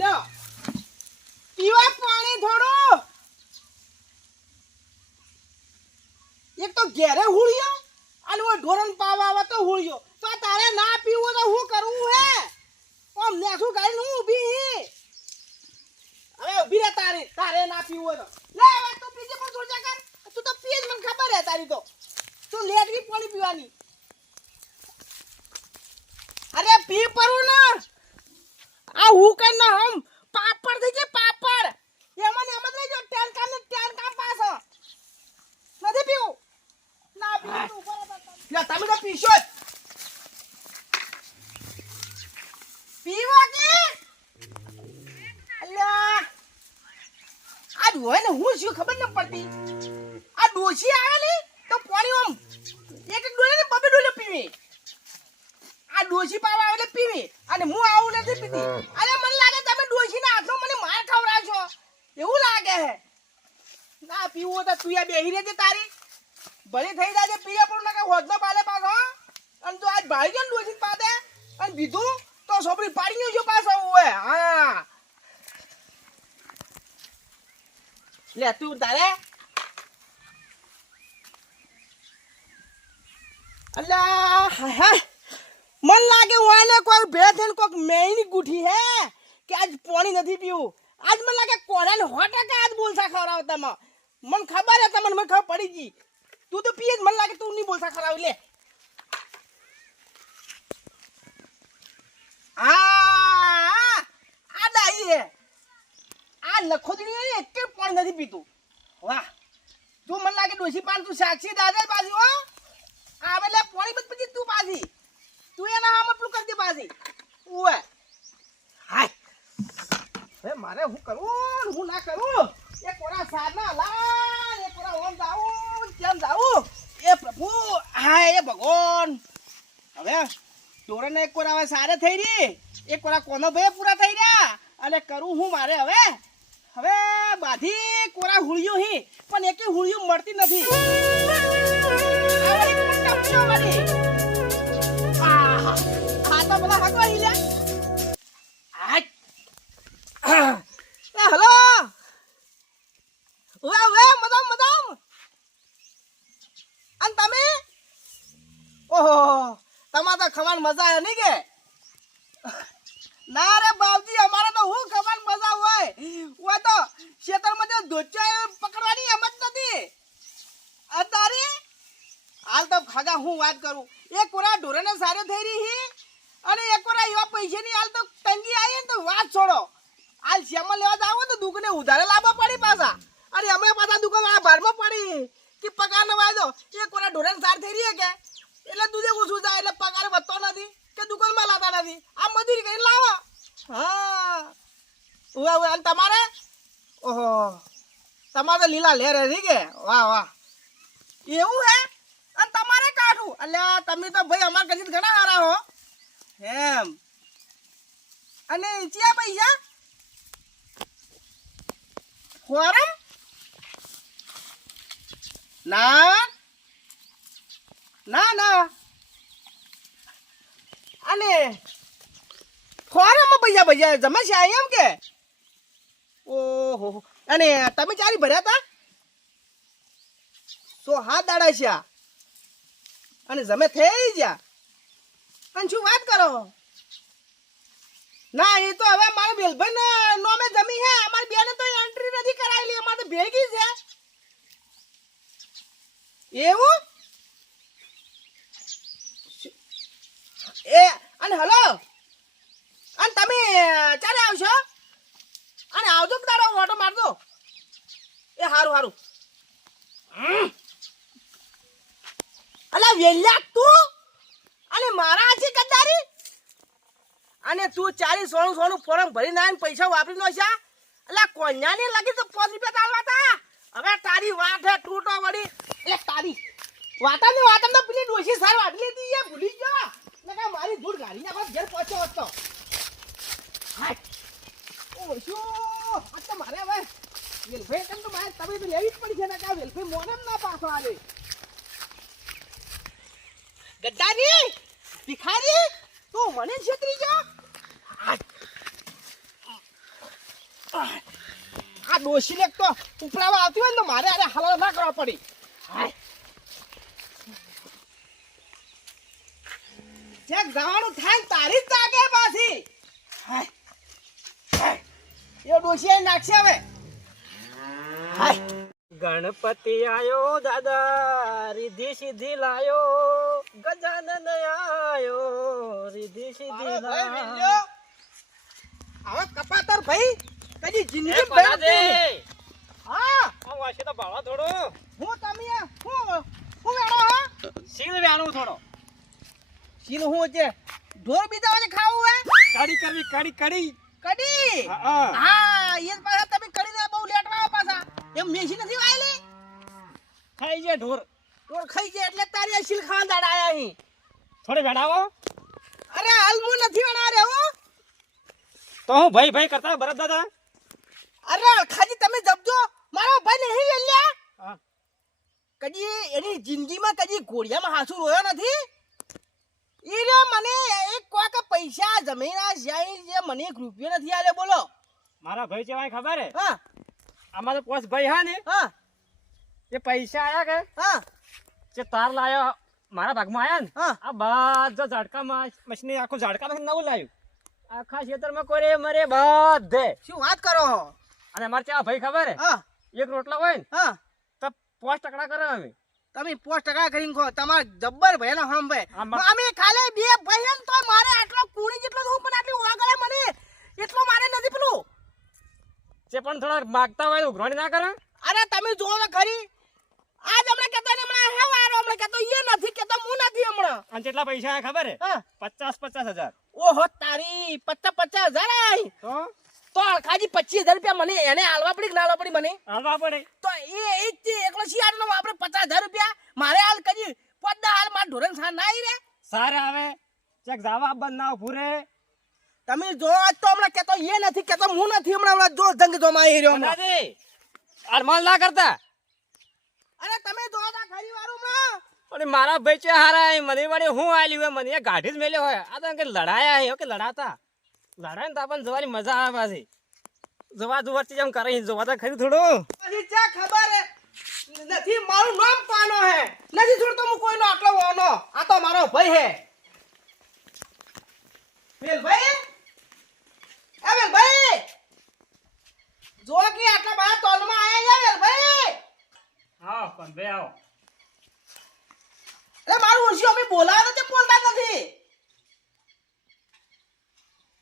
લો. પીવા પાણી થોડું. એક તો ઘેરે હુળ્યો અને હું ઢોરણ પાવા આવે તો હુળ્યો. તો તારે ના પીવું તો શું કરવું હે? ઓમ નેસું કરી હું ઊભી હી? હવે ઊભી રહે તારે. તારે ના પીવું તો. લે, હવે તું પીજે, પણ થોડું કર. તું તો પીએ મને ખબર હે તારી તો. તું લેટરી પાણી પીવાની? અરે પી પરું ના. આ હું કઈ ના હમ. પાપડ થઈ ગયા પાપડ. એમાં ને એમાં જ રહી ગયો ટેન કામ ને ટેન કામ પાછો. નથી પીવું. ના પીવું તમે. તો પીશો પીવો કે? અલ્યા. આજ હોય ને હું શું ખબર ન પડતી? આ ડોશી આવેલી? તો પાણી આમ એક ડોલે ને બબે ડોલે પીવી. આ ડોશી પાવા આવે એટલે પીવી. અને હું આવું નથી પીતી. અરે મને લાગે તમે ડોશીના હાથમાં મને માર ખવડાવશો. એવું લાગે હે. ના પીવું તો તું બેહી રહેજે તારી. ભલે થઈ જાય પીએ પણ ના હોદનો પાલે પાછો અને તું આજ ભાઈ ગયો ને ડોશી પાદે. અને બીજું તો છોકરી પાડી ગયો પાછો હોય હા. લે તું તારે અલ્લા હા હાય મન લાગે વાને કોઈ ભેળ થઈને કોઈક મેઈની ગુઠી હે કે આજ પાણી નથી પીવું. આજ મને લાગે કોરાને સો ટકા આજ બોલસા ખવડાવ તમે મને ખબર હે તમને, મને ખબર પડી ગઈ. તું તો પીએ જ, મને લાગે તું નહીં બોલસા ખવડાવ લે. આ આ ડાઈ હે. આ નખોદડી એક પાણી નથી પીતું. વાહ. તું મને લાગે ડોસી પાન તું સાક્ષી દાદા બાજુ, હો. આવે લે પાણી બધ પછી તું પાછી તું એના આમ એટલું કરી દે પાછી. ઉવે. હાય. હવે મારે હું કરું હું ના કરું? એ કોરા સારના લાલ એ કોરા ઓમ જાઉં, કેમ જાઉં? એ પ્રભુ, હાય, એ ભગવાન. હવે તોરને એક કોરા હવે સારે થઈ રહી. એક કોરા કોનો ભાઈ પૂરા થઈ રહ્યા? અને કરું હું મારે હવે? હવે બાધી કોરા હુળિયું હી, પણ એકે હુળિયું મળતી નથી. આ તો બધા હગવા એ હલો ઉવે ઉવે મદામ મદામ અને તમે? ઓહો તમારે તો ખવાની મજા આવે નહીં કે? ના રે બાપજી અમારે તો હું ખવાની મજા હોય? હોય તો ખેતરમાં જે ધોચા પકડવાની એમ જ નથી. અત્યારે હાલ તો ખાગા હું વાત કરું. એ કોરા ઢોરેને સારે થઈ રહી હી. અને એક એવા એવા પૈસાની હાલ તો તંગી આવી ને તો વાત છોડો. હાલ શ્યામા લેવા જાવ તો દુકાને ઉધારે લાવવા પડી પાછા. અને અમે પાછા દુકાન આ ભારમાં પડી. કે પગાર ન વાયદો એક કોરા ઢોરેને સાર થઈ રહી કે? એટલે દૂધે ઓછું જાય એટલે પગાર વધતો નથી કે દુકાનમાં લાવતા નથી. આ મજૂરી કરીને લાવો. હા. ઉવા ઉવા અને તમારે? ઓહો. તમારે લીલા લેર હે કે? વાહ વાહ. એવું હે? અને તમારે કાઢું અલ્યા, તમે તો ભાઈ અમાર કદી ઘણા સારા હો. એમ. અને ચિયા પૈસા? ફોરમ? ના. ના ના. અને ફોરમમાં પૈસા પૈસા જમા છે એમ કે? ઓહો. અને તમે ચારી ભર્યા હતા તો હાથ દાડા છે. અને જમે થઈ ગયા. અને વાત કરો? ના એ તો હવે મારા બેલભાઈ નોમે જમી હે. અમારી બેને તો એન્ટ્રી નથી કરાયેલી અમારે તો ભેગી છે. એવું? એ અને હલો? અને તમે ક્યારે આવશો? અને આવજો કે તારો ઓટો મારજો. એ હારું હારું. અલા વેલ્યા તું? અને મારા છે કદારી અને તું ચાલી સોનું સોનું ફોરમ ભરી ના પૈસા વાપરી નો છે અલા કોન્યાને લાગી તો પાંચ રૂપિયા તાલવા તા હવે તારી વાત હે, તૂટો વળી. એટલે તારી વાતા ને વાતા તો પેલી ડોશી સાર વાટલી હતી, એ ભૂલી ગયો. ને કે મારી ધૂળ ગાડી ના ઘેર પહોંચ્યો હતો હાય. ઓ શું આ તો મારે હવે વેલફેર કેમ તો મારે તમે તો લેવી જ પડી છે ને કે આ વેલભાઈ મોનમ ના પાછો આવે. ગદ્દાની ભિખારી? તું મને છેતરી જા. આ ડોશી ને તો ઉપડાવા આવતી હોય ને મારે અરે હલાલ ના કરવા પડી. જ્યાં જવાનું થાય ને તારી જ તાકે પાછી. એ ડોશી નાખશે હવે. ગણપતિ આયો દાદા રીધી સીધી લાયો. ગજાનન આયો રીધી સીધી વેલ્યો. આવા કપાતર ભાઈ કદી જિંદગી પરાજે! હા. આ વાંચી તો ભાળો થોડો. હું તમે હું હું વેણો હા? સીલ વેણું થોડો. શીલ હું છે? ઢોર બીજા વાજે ખાવું હે? કડી કરવી કડી કડી. કડી? હા, હા. હા એ પાછા તમે કરી દે બહુ લેટ આવો પાછા. એમ મેસી નથી વાયેલી? ખાઈ જાય ઢોર. ઢોર ખાઈ જાય એટલે તારી આ શીલ ખાવા દાડા આયા અહીં થોડી વેડાવો. અરે હાલ હું નથી વણા રે હો. તો હું ભાઈ ભાઈ કરતા ભરત દાદા? અરે ખાજી તમે જપજો મારો ભાઈ નહીં લઈ હા. કદી એની જિંદગીમાં કદી ઘોડિયામાં હાસુ રોયો નથી? એ રે મને એક કોક પૈસા જમીન આ જ્યાં જે મને એક રૂપિયો નથી આલે બોલો. મારા ભાઈ છે ખબર હે? હા. આમાં તો પોસ ભાઈ હા ને? હા. એ પૈસા આયા કે? હા. જે તાર લાયો મારા ભાગમાં આયા ને આ બધા ઝાડકામાં મશીન આખું ઝાડકામાં નવું લાવ્યું આખા ખેતરમાં કોઈ મરે બધે. શું વાત કરો અને અમારે ત્યાં ભાઈ ખબર હે? એક રોટલા હોય ને તો પોસ્ટ ટકડા કરો અમે. તમે પોસ્ટ ટકા કરીને કહો તમારે જબ્બર ભાઈ. ને હમ ભાઈ અમે ખાલી બે ભાઈ ને તો મારે આટલો કુણી જેટલો હું પણ આટલી ઓગળે મને એટલો મારે નથી પેલું. જે પણ થોડા માગતા હોય ઉઘરાણી ના કરે. અરે તમે જોવો ખરી. આજ હમણાં કહેતા ને હમણાં વારો હમણાં એ નથી કહેતો હું નથી હમણાં. અને કેટલા પૈસા આયા ખબર હે હા. પચાસ પચાસ હજાર. ઓહો તારી પચાસ પચાસ હજાર તો? તો અડખાજી પચીસ હજાર રૂપિયા મને એને આલવા પડી કે ના આલવા પડી મને? હાલવા પડે. તો એ એ જ તે એકલો શિયાળ નો આપણે પચાસ હજાર રૂપિયા? મારે હાલ કજી પદા હાલ માર ઢોરણ સા ના આવી રે? સારે આવે. ચેક જાવા બંધ ના ભૂરે તમે જો આજ તો હમણાં કેતો એ નથી કેતો હું નથી હમણાં હમણાં જો જંગ જો માં આવી રહ્યો હમણાં. અરમાલ ના કરતા. અરે તમે જો ખરી વારું હમણાં પણ મારા ભાઈ છે હારા. મને વળી હું આલી હોય? મને ગાઢી જ મેલ્યો હોય. આ તો કે લડાયા હે કે લડાતા? લડાય ને તો આપણને જોવાની મજા આવે પાછી. જોવા જોવાથી જેમ કરે જોવા તો ખરી થોડું. પછી ચા ખબર હે? નથી મારું નામ પાનો હે. નથી છોડતો હું કોઈનો આટલો વાનો આ તો મારો ભાઈ હે. વેલ ભાઈ એ વેલ ભાઈ જો કે આટલા બધા તોલમાં આયા છે વેલ ભાઈ હા પણ ભાઈ આવો. એ મારું ઓછી અમે બોલાવે નથી તે બોલતા નથી?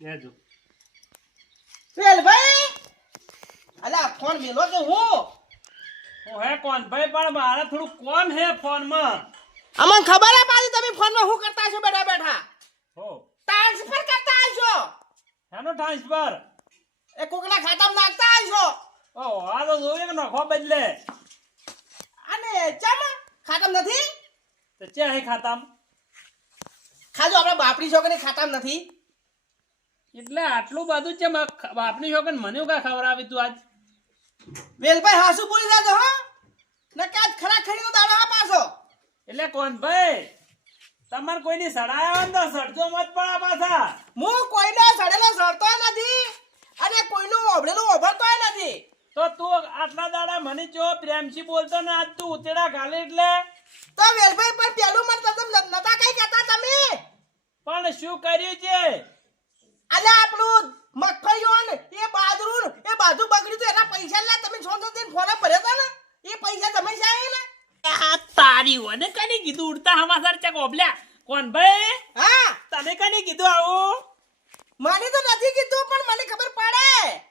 લેજો વેલ ભાઈ અલા ફોન મેલો કે હું? હે કોણ? ભાઈ પણ મારે થોડું કોમ હે ફોનમાં? અમને ખબર હે પાછી તમે ફોનમાં શું કરતા છો બેઠા બેઠા? હો. ટ્રાન્સફર કરતા હશો હેનો ટ્રાન્સફર એ કોકના ખાતામાં નાખતા હશો ઓ આ તો જોઈએ કે નખો બદલે. ચમ? ખાતમ નથી? તો ચે હે ખાતામ? ખાજો આપણે બાપડી છોકરી ખાતમ નથી. એટલે આટલું બધું છે બાપની છોકર મને કા ખવડાવી તું આજ? વેલભાઈ હાસુ બોલી જાજો હા. ને કે આજ ખરા ખરી નો દાડો પાછો એટલે કોણ ભાઈ? તમારે કોઈની સડાયા હોય તો સડજો મત પડા પાછા. હું કોઈનો સડેલો સડતો નથી. અને કોઈનું ઓભળેલું ઓભળતો નથી. તો તું આટલા દાડા મને જો પ્રેમથી બોલતો ને આજ તું ઉતેડા ગાલે એટલે? તો વેલભાઈ પણ પેલું મને તમે નતા કઈ કહેતા તમે? પણ શું કર્યું છે? અને આપણું મગફળીઓ ને એ બાજરું એ બાજુ બગડ્યું તો એના પૈસા લે તમે છો તો ફોન ભર્યા હતા ને? એ પૈસા તમે છે ને આ તારી વને કને કીધું? ઉડતા હમાસર ચક ઓબલ્યા કોણ ભાઈ? હા. તને કને કીધું આવું? મને તો નથી કીધું પણ મને ખબર પડે.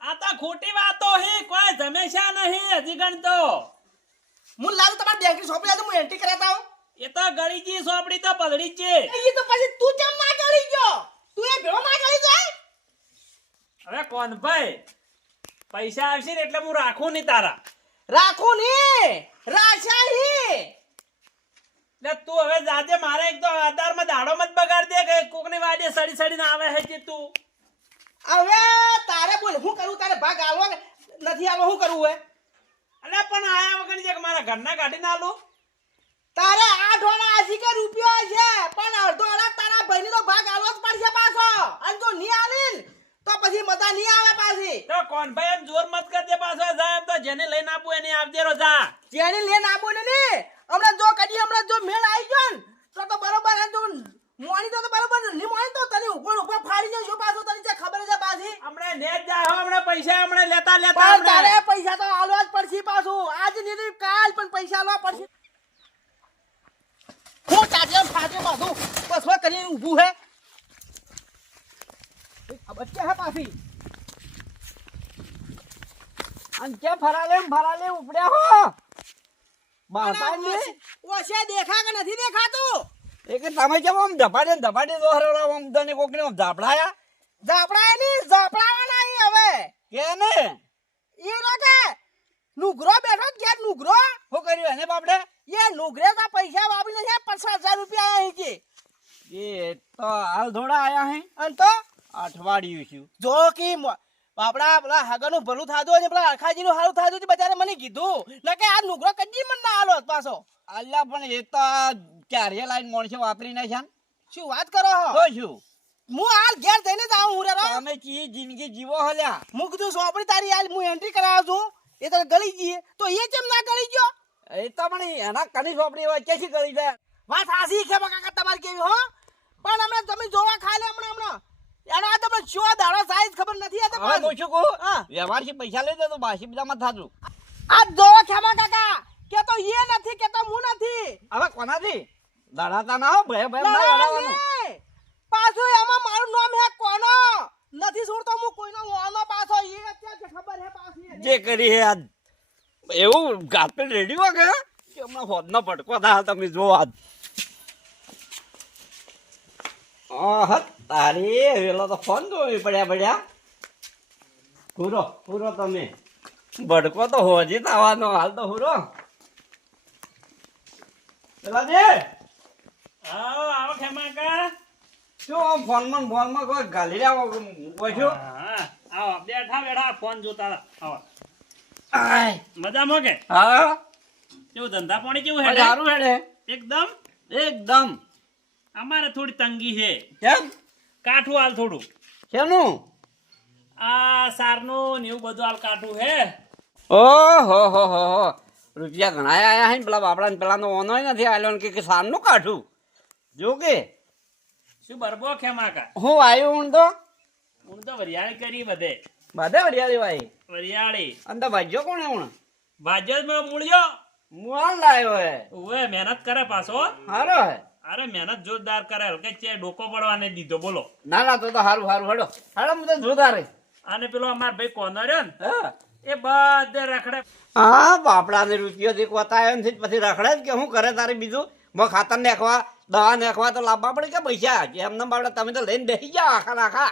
આ તો ખોટી વાતો હે કોઈ જમેશા નહીં હજી ગણતો. હું લાવું તમારી બેંકની શોપ લાવું હું એન્ટ્રી કરાતા હું એ તો ગળીજી સોંપડી તો પલડી છે. એ તો પછી તું કેમ ના ગળી ગયો? તું એ ભેળો ના ગળી જાય અરે કોણ ભાઈ? પૈસા આવશે ને એટલે હું રાખું નહીં તારા. રાખું નહીં રાશા હી. એટલે તું હવે જાતે મારે એક તો આધારમાં દાડો મત બગાડ દે કે કોકની વાડીએ સડી સડીને આવે છે કે તું. હવે તારે બોલ હું કરું? તારે ભાગ આલવો નથી આલવો? હું કરવું હે અને પણ આયા વગર જે મારા ઘરના કાઢી ના લો તારે આઠ વાળા આશી કે રૂપિયો છે પણ અડધો વાળા તારા ભાઈની તો ભાગ આવવો જ પડશે પાછો. અને જો નહીં આલીન તો પછી મજા નહીં આવે પાછી. તો કોણ ભાઈ એમ જોર મત કરજે પાછો? જા એમ તો જેને લઈને આપું એને આપજે રો જા. લઈને આપો ને હમણાં જો કદી હમણાં જો મેળ આવી ગયો ને તો તો બરોબર એમ તું મોણી તો તો બરોબરની મોણી તો તને ઉપર ઉપર ફાડી જશો પાછો તને જે ખબર છે પાછી. હમણાં નેટ જ જા હો, હમણાં પૈસા હમણાં લેતા લેતા પણ તારે પૈસા તો આલવા જ પડશે પાછું. આજ નહીં કાલ પણ પૈસા આલવા પડશે. હું ચાજે ફાજે બાધું પસવા કરીને ઊભું હે. આ બચ્ચા હે પાછી? અને કે ફરાલે ફરાલે ઉપડ્યા હો. બાપા. ઓછે દેખા કે નથી દેખાતું? એ કે તમે કેમ આમ ધપાડે ને ધપાડે તો આમ તને કોકને આમ ધાપડાયા ઝાપડા ની ઝાપડાવાના અહીં હવે. કે ને એ રોકે નુગરો બેઠો કે નુગરો હો કર્યું એને બાપડે? એ નુગરે તો પૈસા વાપરીને છે પચાસ હજાર રૂપિયા અહીં કે. એ તો હાલ થોડા આયા હે. અને તો? અઠવાડિયું છું જો કે બાપડા પેલા હાગરનું ભલું થાતું હોય ને પેલા અરખાજીનું સારું થાતું બચારે મને કીધું. ના કે આ નુગરો કદી મને ના આલો પાછો. અલ્યા પણ એ તો ક્યારે લાઈન માણસો વાપરી નાખ્યા છે શું વાત કરો તો શું? હું હાલ ઘેર જઈને જ આવું હું. રે. તમે ચી જિંદગી જીવો હલ્યા? હું કીધું સોંપડી તારી હાલ હું એન્ટ્રી કરાવું છું. એ તો ગળી ગઈ તો એ કેમ ના ગળી ગયો? એ તો પણ એના કની સોંપડી હોય કેસી ગળી જાય? વાત હાસી છે કાકા તમારી કેવી હો? પણ હમણાં તમે જોવા ખાલે હમણાં હમણાં. એનો આ તમને શું દાડો સાઈઝ ખબર નથી આ તો હવે હું શું કહું? વ્યવહાર વ્યવહારથી પૈસા લઈ દે તો બાસી બધામાં થાતું. આ જોવા ખેમા કાકા કે તો એ નથી કે તો હું નથી. હવે કોનાથી? લડાતા ના ભય ભય પાછું એમાં મારું નામ હે કોનો? નથી છોડતો હું કોઈનો ઓનો પાછો. એ અત્યારે ખબર હે પાછી જે કરી હે આજ. એવું ગાતે રેડી હોય કે હમણાં હોદનો પટકો થાય તમે જો આજ. આહ તારી વેલો તો ફોન જોવી પડ્યા પડ્યા પૂરો પૂરો તમે. ભડકો તો હોજી થવાનો હાલ તો પૂરો પેલા દે આવો આવો ખેમાકા શું આમ ફોનમાં ફોનમાં કોઈ ગાલી રહ્યા આવો બેઠા બેઠા ફોન જોતા. આવો. મજામાં કે? હા. કેવું ધંધા પાણી કેવું હેડે? સારું હેડે. એકદમ? એકદમ. અમારે થોડી તંગી છે. કેમ? કાઠું હાલ થોડું. કેનું આ સારનું ને એવું બધું હાલ કાઠું હે. ઓહો હો હો હો. રૂપિયા ઘણા આયા હે પેલા બાપડા પેલા નો ઓનો નથી આલ્યો કે સારનું કાઢું જો કે. શું બરબો ખેમાકા હું આવ્યું હું તો હું તો વરિયાળી કરી બધે. બધે વરિયાળી ભાઈ વરિયાળી. અને તો ભાજ્યો કોણે હું જ મેં મૂળ્યો. મૂળ લાવ્યો હે. ઓએ મહેનત કરે પાછો. હારો હે. અરે મહેનત જોરદાર કરે. કે ચે ડોકો પડવા નહીં દીધો. બોલો. ના ના તો તો હારું હારું હડો હાડો હું તો જોતા રે અને પેલો અમાર ભાઈ કોનો રહ્યો ને હા. એ બધે રખડે. હા બાપડા ને રૂપિયો કોતા આવ્યો ને પછી રખડે કે શું કરે તારે બીજું? મો ખાતર નાખવા દવા નાખવા તો લાવવા પડે કે પૈસા. એમને બાપડા તમે તો લઈને બેસી જાઓ આખા આખા.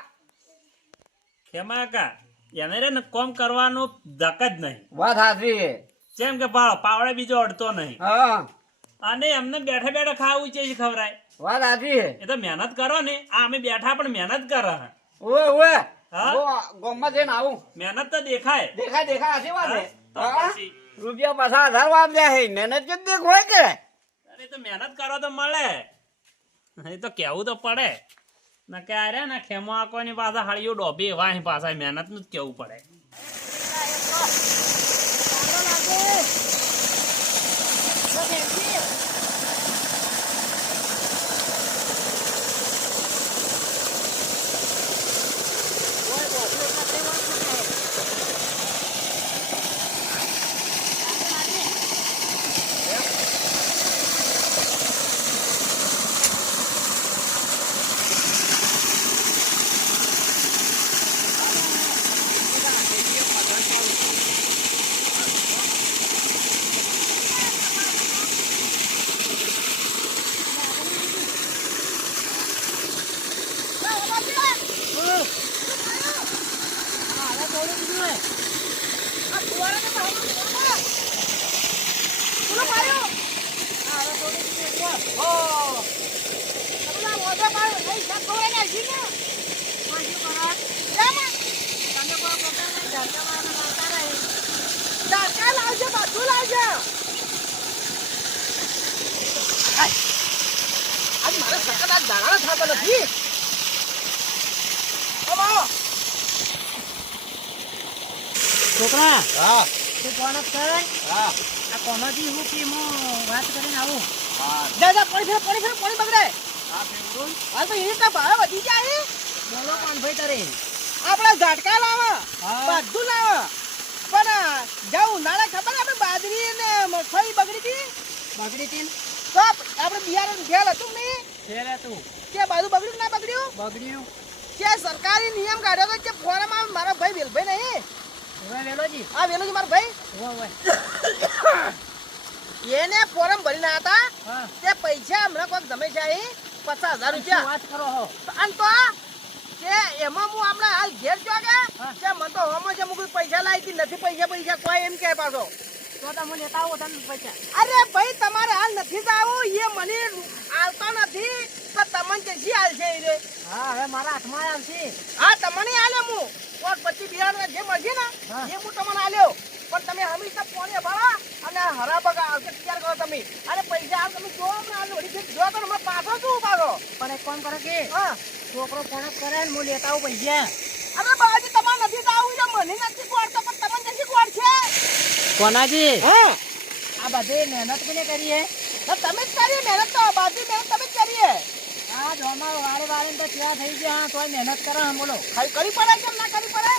ખેમા કા એને રે કોમ કરવાનું ધક જ નહીં. વાત સાચી. જેમ કે પાવ- પાવડે બીજો અડતો નહીં. હા. અને એમને બેઠા બેઠા ખાવું છે ખવરાય. વાત હાચી એ તો મહેનત કરો ને. આ અમે બેઠા પણ મહેનત કરો ઓએ ઓએ ગોમમાં જઈને આવું. મહેનત તો દેખાય. દેખાય દેખાય આથી વાત? રૂપિયા પાછા હજાર વાપ જાય મહેનત જ દેખ હોય કે? મહેનત કરો તો મળે. એ તો કેવું તો પડે. ના કે અરે ના ખેમો આકોની પાછા હળિયો ડોબી એવા અહીં મહેનતનું જ કેવું પડે. દાણા થતા નથી. છોકરા હા તું કોણ કર હા આ કોનોજી હું કે હું વાત કરીને આવું જા, જા, પાણી ફેર, પાણી ફેર, પાણી બગડે. હા ફેવરું હાલ તો એ તો ભાવ વધી જાય બોલો કોણ ભાઈ તારે આપણે ઝાટકા લાવા હા. બધું લાવા પણ જ્યાં ઉનાળે ખબર આપણે બાજરી ને મગફળી બગડી હતી બગડી હતી તો આપણે બિયારણ ઘેર હતું નહીં ફેરે તું. કે બાજુ બગડ્યું ના બગડ્યું? બગડ્યું. કે સરકારી નિયમ કાઢ્યો તો કે ફોરામાં મારા ભાઈ વેલભાઈ નહીં. હવે વેલોજી આ વેલુજી મારા ભાઈ. હો એને ફોરમ હતા. તે પૈસા હમણાં કોઈક ગમે છે પચાસ હજાર રૂપિયા. વાત કરો હો? અને તો કે એમાં હું હમણાં હાલ ઘેર જો કે? કે મને તો હોમો છે મુકું પૈસા લાવી નથી પૈસા પૈસા કોઈ એમ કે પાછો. તો તમે લેતા આવો પૈસા. અરે ભાઈ તમારે હાલ નથી જવું એ મને આવતો નથી તો તમને કેસી હાલ છે એ રે હા હવે મારા હાથમાં આવશે હા તમને હાલે હું. કોટ પછી બિહાર જે મળશે ને. એ હું તમને આલ્યો. પણ તમે હંમેશા પોણે ભરા અને હરા બગા આવશે તૈયાર કરો તમે. અને પૈસા હાલ તમે જો હમણાં હાલ વળી ફેર જો તો હમણાં પાછો શું પાછો પણ એક કરે કે હા. છોકરો ફોન કરે ને હું લેતા આવું પૈસા. અરે બાજી તમારે નથી જવું એટલે મને નથી કોડતો પણ તમને નથી કોડ છે કોનાજી હા. આ બધી મહેનત કોને કરી હે તમે જ કરીએ મહેનત તો બાજી મહેનત જોમાં વારે વારે તો ત્યાં થઈ ગયા તોય મહેનત કરે બોલો. ખાલી કરી પડે કેમ ના કરી પડે?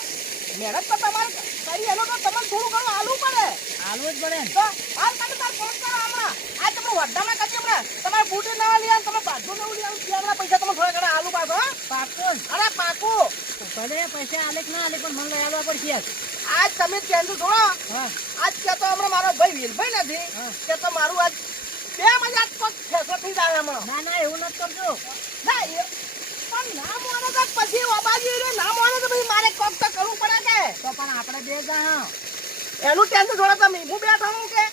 મહેનત તો તમારે કરી એનો તો તમારે થોડું ઘણું આલવું પડે. હાલવું જ પડે તો હાલ તમે તાર ફોન કરો હમણાં. આ તમે વડામાં કરી હમણાં. તમારે બૂટ ના લઈ તમે બાજુ નવું લઈ આવું ત્યાં પૈસા તમે થોડા ઘણા આલુ પાછો. પાકું અરે પાકું. ભલે પૈસા આલે ના આલે પણ મને લઈ આવવા પડશે આજ. તમે કેન્દ્ર જોડો આજ કે તો હમણાં મારો ભાઈ વીરભાઈ નથી. કે તો મારું આજ બે મજા આજ કોક થઈ જાય હમણાં. ના ના એવું નથી કરજો. ના પણ ના મોને તો પછી ઓબાજી રે ના મોને તો પછી મારે કોક તો કરવું પડે કે? તો પણ આપણે બે જા હા એનું ટેન્શન થોડા તમે હું બેઠો હું કે?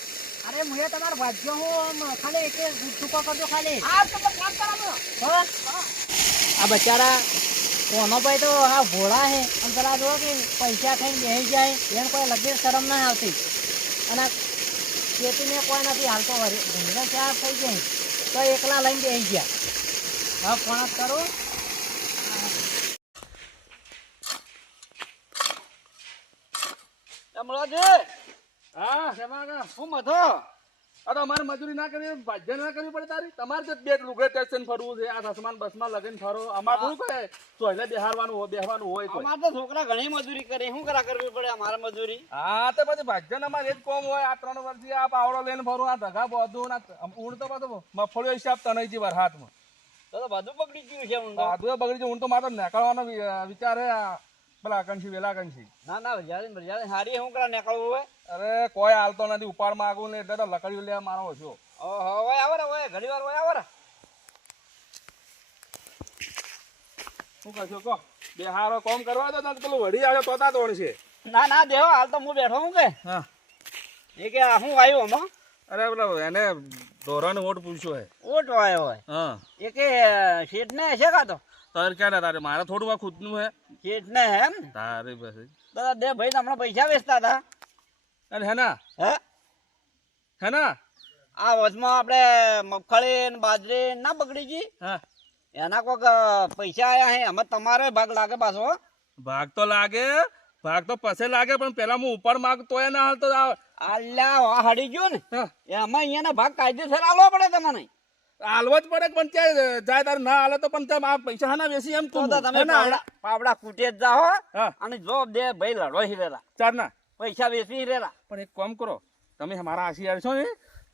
અરે મુએ તમારે વાજ્યો હું ખાલી એક ટૂંકો કરજો ખાલી. આ તો કામ કરાવો હો? આ બચારા કોનો ભાઈ તો આ ભોળા હે. અને પેલા જો કે પૈસા ખાઈને બેસી જાય એને કોઈ લગી શરમ ના આવતી. અને ખેતીને કોઈ નથી હાલતો ધંધા ચાર થઈ જાય. તો એકલા લઈને બેસી ગયા. હા ફોન કરો. કરું હા? શેમાં શું હું મધો આ અમારે મજૂરી ના કરી ભાજ્ય ના કરવી પડે તારી. તમારે તો બે લુગડે સ્ટેશન ફરવું છે આ દસમાન બસમાં લગન ફરો. અમારે શું કહે સોયલે બેહારવાનું હોય બેહવાનું હોય તો. અમારે તો છોકરા ઘણી મજૂરી કરે શું કરા કરવી પડે અમારે મજૂરી? હા તો પછી ભાજ્ય અમારે એ જ કોમ હોય આ ત્રણ વર્ષથી આ પાવડો લઈને ફરો આ ધગા બોધું ના ઊંડ તો પાછું મફળીઓ હિસાબ તણાઈ છે વાર હાથમાં. તો તો બધું બગડી ગયું છે બધું બગડી ગયું ઊંડ તો મારે તો નીકળવાનો વિચાર હે આ. પેલા વેલા ના ના હારી શું કરા નીકળવું હોય? અરે કોઈ હાલતો નથી ઉપાડ માંગુ ને એટલે તો લકડીઓ લેવા મારો ઓછો. ઓહો હોય આવો રે હોય ઘડી વાર હોય આવો રે. શું કહો? બે હારો કોમ કરવા દો તો પેલું વડી આવ્યો તોતા તોડ છે ના ના દેવો હાલ તો હું બેઠો હું કે? હા. એ કે શું આવ્યું અરે પેલો એને ધોરણ વોટ પૂછ્યો હે. ઓટો આવ્યો હોય. હા. એ કે શેઠ ને છે કાતો તારે ક્યાં તારે મારે થોડું આ ખુદનું હે? કેટ ને હે તારે પછી દાદા દે ભાઈ હમણાં પૈસા વેચતા હતા. અરે હેના? હે? હેના? આ વચમાં આપણે મગફળી ને બાજરી ના બગડી ગઈ. હા. એના કોક પૈસા આયા હે. એમાં તમારે ભાગ લાગે પાછો ભાગ તો લાગે ભાગ તો પછી લાગે પણ પેલા હું ઉપર માગ એ ના હાલતો. આ હડી ગયો ને. એમાં અહીંયાના ભાગ કાયદેસર આલવો પડે તમને હાલવો જ પડે પણ ત્યાં જાય તારે ના હાલે તો પણ ત્યાં આ પૈસા હાના વેસી એમ તું તમે પાવડા કૂટે જ જાઓ અને જો બે ભાઈ લડો હિરેલા ચાર ના. પૈસા વેચી હિરેલા પણ એક કામ કરો તમે મારા આશીર્વાદ છો ને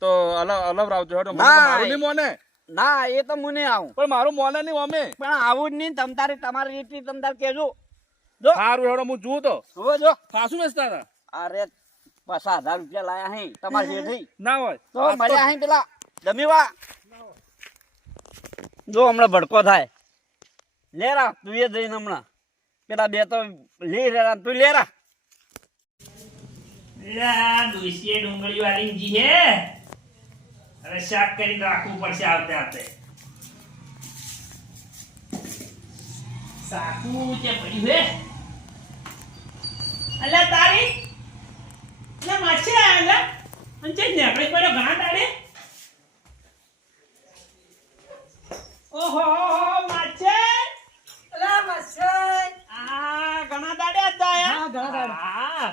તો અલગ અલગ રાવજો હેડો. મારું નહીં મોને. ના એ તો મને આવું. પણ મારું મોને નહીં અમે. પણ આવું જ નહીં તમતારે તમારી તમ તારે કેજો જો. સારું હેડો હું જોઉં તો. હવે જો. ફાસું વેચતા હતા? અરે પચાસ હજાર રૂપિયા લાયા હે તમારી ના હોય. તો- મળ્યા હે પેલા. જમીવા જો હમણાં ભડકો થાય. લેરા તું એ જઈને હમણાં. પેલા બે તો લે રહ્યા તું લેરા ડુંગળી વાળી જી હે. હવે શાક કરીને રાખવું પડશે આવતે આવતે. સાકું જે પડ્યું હે. અલ્યા તારી એટલે માછે આયા અને જે નેકળી પડ્યો, ઘણા તારે ઓહો માછે આ ઘણા દાડે હતા હા, ઘણા દાડે. હા.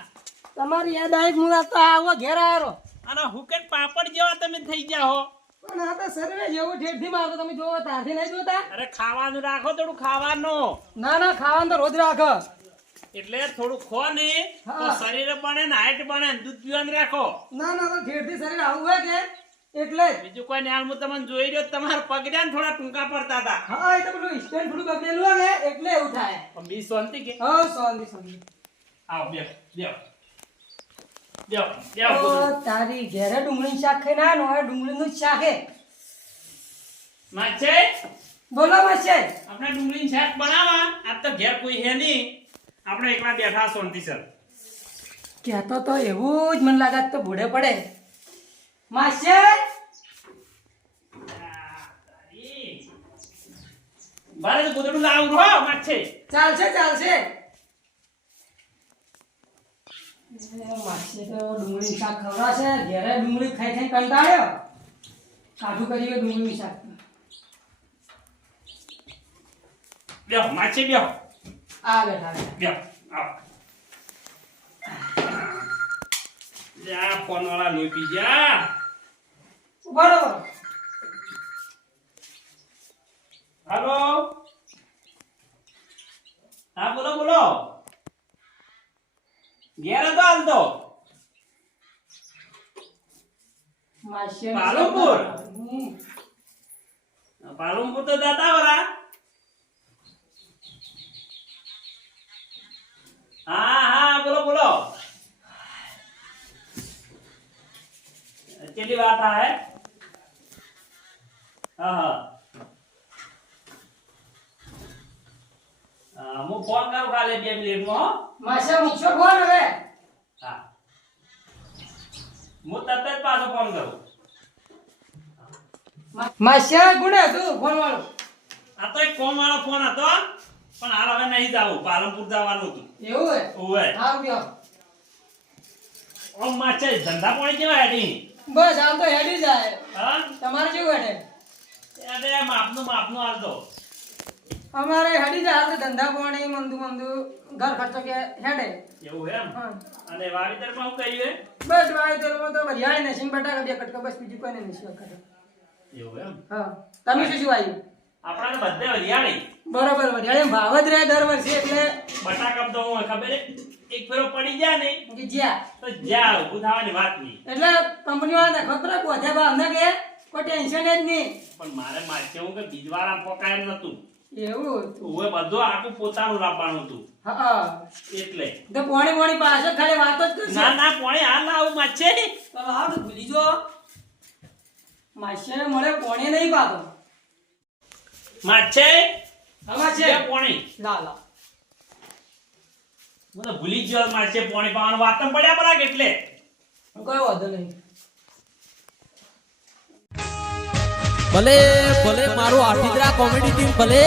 તમારી યાદ આવી હું આ તો આવો ઘેર આરો અને હુકેટ પાપડ જેવા તમે થઈ જાઓ પણ આ તો સર્વે જેવું ઠેઠથી મારતો તમે જોવો તારથી નહીં જોતા? અરે ખાવાનું રાખો થોડું ખાવાનું. ના ના ખાવાનું તો રોજ રાખો. એટલે થોડું ખો ને તો શરીર બને ને હાઈટ બને દૂધ પીવાનું રાખો. ના ના તો ઠેઠથી શરીર આવું હોય કે? એટલે બીજું કોઈ ને હું તમને જોઈ રહ્યો તમારા પગડ્યા ને થોડા ટૂંકા પડતા હતા. હા એ તો પેલું સ્ટેન્ડ થોડું બગડેલું ને એટલે એવું થાય. પણ બી શાંતિ કે? હા શાંતિ સોંધી આવો બેહો ઓ, તારી ઘેરે ડુંગળી શાક ખાઈને આવ્યો ને શાક હે. માછે? બોલો માસે આપણે ડુંગળીનું શાક બનાવવા. આજ તો ઘેર કોઈ હે નહીં. આપણે એકલા બેઠા શાંતિ સર કહેતો તો એવું જ મને લાગે તો ભૂડે પડે. માસે બારે તો ગોદડું લાવું રહો માછે ચાલશે ચાલશે. એ, તો ડુંગળી શાક ખવડાવશે ઘેરે ડુંગળી ખાઈ ખાઈ કંટાળ્યો. કાઢું કરી ડુંગળી શાક. બેહો માછે બેહો. આ બેઠા. બેહો આવો. જા ફોન વાળા લોપી પી જા ઊભા રહો હાલો? હા બોલો બોલો. ઘેર હતો હાલ તો? પાલનપુર? પાલનપુર તો જતા વરા હા હા બોલો બોલો. કેટલી વાત આ હે હા હા હા, હું ફોન કરું કાલે બે મિનિટમાં હો? માસે મૂકશો ફોન હવે. હા. હું તરત જ પાછો ફોન કરું. માસે ગુણે તું ફોન વાળો? આ તો એક કોમ વાળો ફોન હતો પણ હાલ હવે નહીં જવું પાલનપુર જવાનું હતું. એવું હે? ઓવે સારું ગયો. ઓમ માછે ધંધા પાણી કેવા હેડી? બસ આમ તો હેડી જાય હા? તમારે કેવું હેડે? એટલે માપનું માપનું હાલતો અમારે હેડી જાય હાલ ધંધા પાણી મંદુ મંદુ ઘર ખર્ચો કે હેડે. એવું એમ. અને વાવેતરમાં હું કર્યું બસ તેલમાં તો ભરિયાય ને સિંગ બટાકા બે કટકા બસ બીજું કોઈ નહીં સિવાય કરે એવું એમ? હા. તમે શું શું આવ્યું આપણાને બધે વરિયાળી બરોબર વરિયાળી ભાવ જ રહે દર વર્ષે એટલે બટાકા તો હું ખબર એક ફેરો પડી જાય ને કે જ્યાં? તો જ્યાં ઊભું થવાની વાત નહીં. એટલે કંપની વાળા ખતરા પહોંચ્યા ભાવ ના કે કોઈ ટેન્શન જ નહીં. પણ મારે માછે હું કે બીજવાળા પોકાય નતું એવું ઓવે બધું આખું પોતાનું લાવવાનું હતું. હા. એટલે. તો પોણી પોણી પાછળ ખાલી વાતો જ કરશે. ના ના પોણે ના માછે તો તો ભૂલી જો. માછે મળે પોણી નહીં પાતો. માછે હા છે. પોણી. લા લા હું ભૂલી ગયો મારે છે પોણી પાવાનું વાત તો પડ્યા પરાગ એટલે કોઈ વાંધો નહીં. ભલે ભલે મારું આઠીદરા કોમેડી ટીમ ભલે.